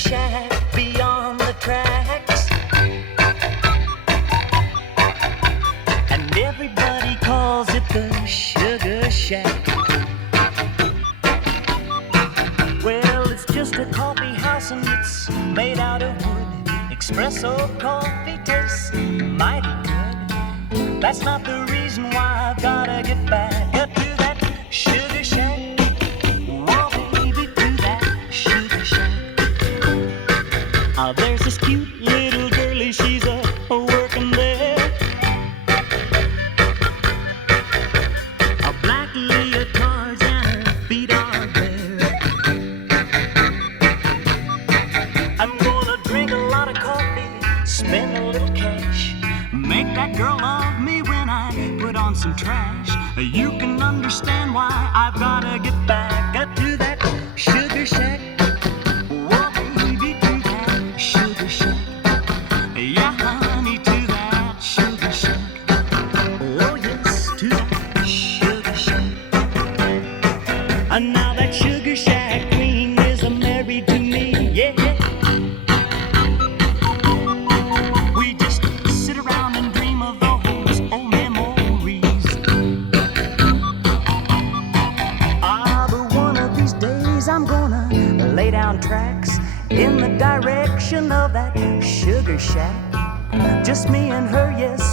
shack beyond the tracks, and everybody calls it the Sugar Shack. Well, it's just a coffee house and it's made out of wood. Espresso coffee tastes mighty good. That's not the reason why I've gotta get back up to that Sugar Shack. Oh, baby, to that Sugar Shack. There's this cute little girlie, she's a working there. Black leotards and her feet are bare. I'm gonna drink a lot of coffee, spend a little cash, make that girl love me when I put on some trash. You can understand why I've gotta get back up to that Sugar Shack. Oh, baby, to that Sugar Shack. Yeah, honey, to that Sugar Shack. Oh, yes, to that Sugar Shack. And now that Sugar Shack queen is married to me, yeah. We just sit around and dream of those old memories. But one of these days I'm gonna lay down tracks in the direction of that Sugar Shack. Just me and her, yes,